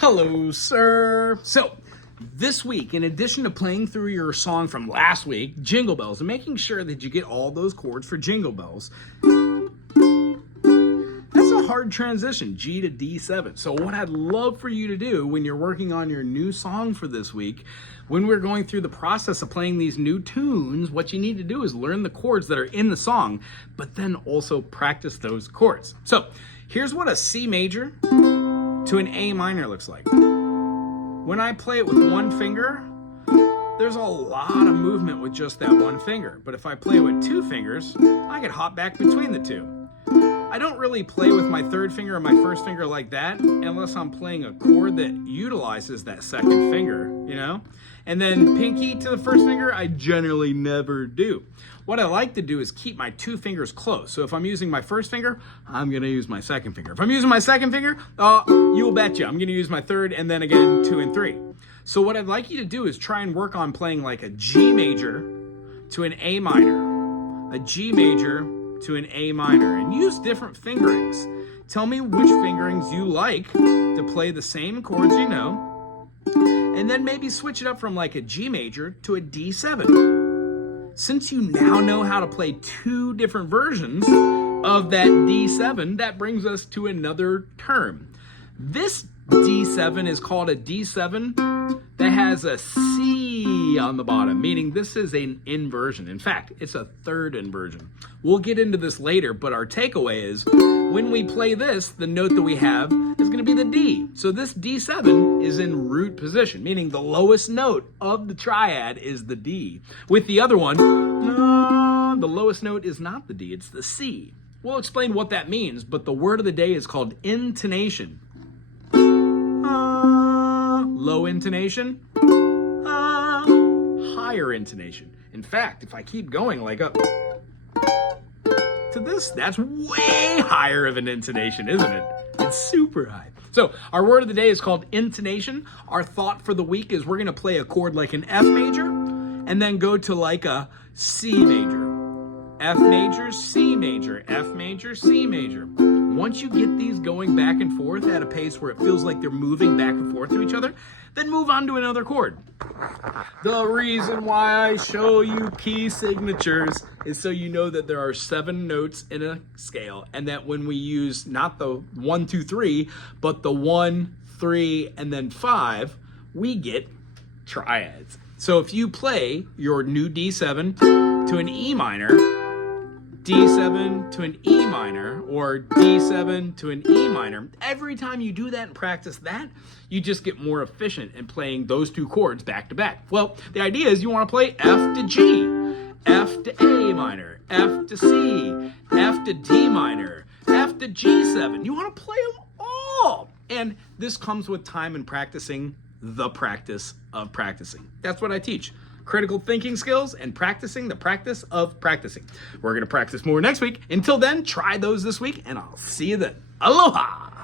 Hello, sir. So, this week, in addition to playing through your song from last week, Jingle Bells, and making sure that you get all those chords for Jingle Bells, that's a hard transition, G to D7. So what I'd love for you to do when you're working on your new song for this week, when we're going through the process of playing these new tunes, what you need to do is learn the chords that are in the song, but then also practice those chords. So here's what a C major to an A minor looks like. When I play it with one finger, there's a lot of movement with just that one finger. But if I play with two fingers, I can hop back between the two. I don't really play with my third finger or my first finger like that unless I'm playing a chord that utilizes that second finger, you know? And then pinky to the first finger, I generally never do. What I like to do is keep my two fingers close. So if I'm using my first finger, I'm gonna use my second finger. If I'm using my second finger, you will betcha, I'm gonna use my third and then again 2 and 3. So what I'd like you to do is try and work on playing like a G major to an A minor, a G major to an A minor, and use different fingerings. Tell me which fingerings you like to play the same chords you know, and then maybe switch it up from like a G major to a D7. Since you now know how to play two different versions of that D7, that brings us to another term. This D7 is called a D7 that has a C on the bottom, meaning this is an inversion. In fact, it's a third inversion. We'll get into this later, but our takeaway is when we play this, the note that we have is going to be the D. So this D7 is in root position, meaning the lowest note of the triad is the D. With the other one, the lowest note is not the D, it's the C. We'll explain what that means, but the word of the day is called intonation. Low intonation, higher intonation. In fact, if I keep going like up to this, that's way higher of an intonation, isn't it? It's super high. So our word of the day is called intonation. Our thought for the week is we're gonna play a chord like an F major and then go to like a C major. F major, C major, F major, C major. Once you get these going back and forth at a pace where it feels like they're moving back and forth to each other, then move on to another chord. The reason why I show you key signatures is so you know that there are 7 notes in a scale, and that when we use not the 1, 2, 3, but the 1, 3, and then 5, we get triads. So if you play your new D7 to an E minor, D7 to an E minor, or D7 to an E minor, every time you do that and practice that, you just get more efficient in playing those two chords back to back. Well, the idea is you want to play F to G, F to A minor, F to C, F to D minor, F to G7. You want to play them all. And this comes with time and practicing the practice of practicing. That's what I teach. Critical thinking skills and practicing the practice of practicing. We're going to practice more next week. Until then, try those this week, and I'll see you then. Aloha!